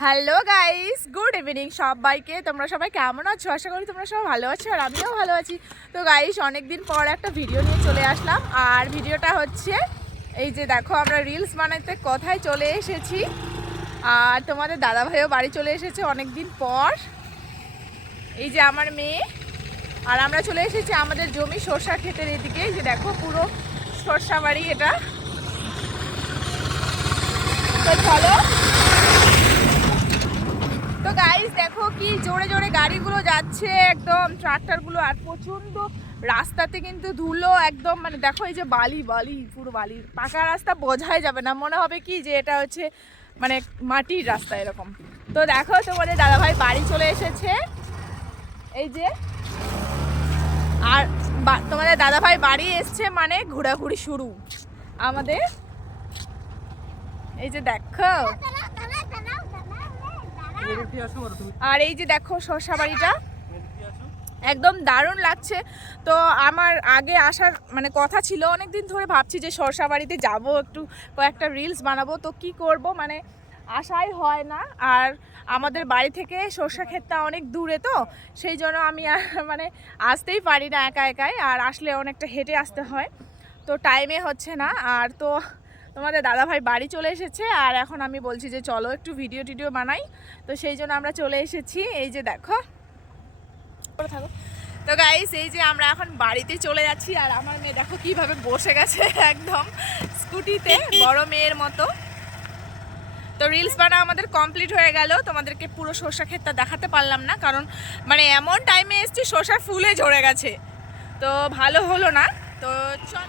Hello guys, good evening সবাইকে। তোমরা সবাই কেমন আছো? আশা করি তোমরা সবাই ভালো আছো আর আমিও ভালো আছি। তো গাইস, অনেকদিন পর একটা ভিডিও নিয়ে চলে আসলাম। আর ভিডিওটা হচ্ছে এই যে দেখো, আমরা রিলস বানাতে কোথায় চলে এসেছি। আর তোমাদের দাদাভাইও বাড়ি চলে এসেছে অনেক দিন পর। এই যে আমার মেয়ে আর আমরা চলে এসেছি আমাদের জমি সরষা ক্ষেতের এদিকে। এই যে দেখো, পুরো সরষা বাড়ি এটা। তো চলো। তো গাইস দেখো কি জোরে জোরে গাড়িগুলো যাচ্ছে, একদম ট্রাক্টরগুলো। আর প্রচণ্ড রাস্তাতে কিন্তু ধুলো একদম, মানে দেখো এই যে বালি বালি, পুরো বালি। পাকা রাস্তা বোঝাই যাবে না, মনে হবে কি যে এটা হচ্ছে মানে মাটির রাস্তা এরকম। তো দেখো তোমাদের দাদাভাই বাড়ি চলে এসেছে এই যে। আর তোমাদের দাদাভাই বাড়ি এসছে মানে ঘোরাঘুরি শুরু আমাদের। এই যে দেখো, আর এই যে দেখো সরষা বাড়িটা একদম দারুণ লাগছে। তো আমার আগে আসার মানে কথা ছিল, অনেকদিন ধরে ভাবছি যে সরষা বাড়িতে যাবো, একটু কয়েকটা রিলস বানাবো। তো কি করব, মানে আসাই হয় না। আর আমাদের বাড়ি থেকে সরষা ক্ষেতটা অনেক দূরে, তো সেই জন্য আমি আর মানে আসতেই পারি না একা একাই। আর আসলে অনেকটা হেঁটে আসতে হয়, তো টাইমে হচ্ছে না। আর তো তোমাদের দাদাভাই বাড়ি চলে এসেছে আর এখন আমি বলছি যে চলো একটু ভিডিও টিডিও বানাই। তো সেই জন্য আমরা চলে এসেছি। এই যে দেখো, থাকো। তো গাইস এই যে আমরা এখন বাড়িতে চলে যাচ্ছি। আর আমার মেয়ে দেখো কিভাবে বসে গেছে একদম স্কুটিতে, বড় মেয়ের মতো। তো রিলস বানা আমাদের কমপ্লিট হয়ে গেল। তোমাদেরকে পুরো সরষা ক্ষেতটা দেখাতে পারলাম না, কারণ মানে এমন টাইমে এসেছি সরষার ফুলে ঝরে গেছে, তো ভালো হলো না। তো চল,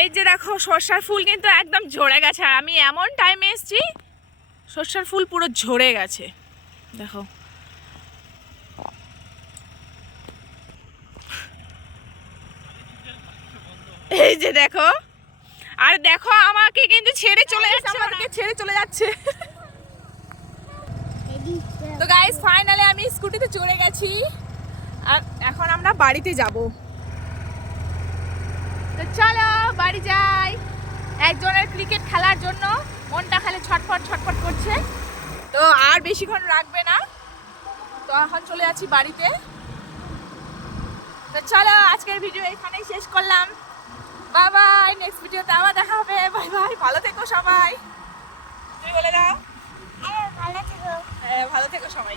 এই যে দেখো সরষার ফুল কিন্তু একদম ঝরে গেছে। আর আমি এমন টাইমে এসেছি সরষার ফুল পুরো ঝরে গেছে, দেখো। এই যে দেখো, আর দেখো আমাকে কিন্তু ছেড়ে চলে যাচ্ছে, আমাকে ছেড়ে চলে যাচ্ছে। তো গাইস ফাইনালি আমি স্কুটিতে চড়ে গেছি আর এখন আমরা বাড়িতে যাব। তো চলো বাড়ি যাই। একজনের ক্রিকেট খেলার জন্য মনটা খালি ছটফট ছটফট করছে। তো আর বেশিক্ষণ রাখবে না, তো এখন চলে যাচ্ছি বাড়িতে। তো চলো আজকের ভিডিও এখানেই শেষ করলাম। বাই বাই, নেক্সট ভিডিওতে আবার দেখা হবে। বাই বাই, ভালো থেকো সবাই। তুমি বলে দাও। ভালো থেকো। হ্যাঁ ভালো থেকো সবাই।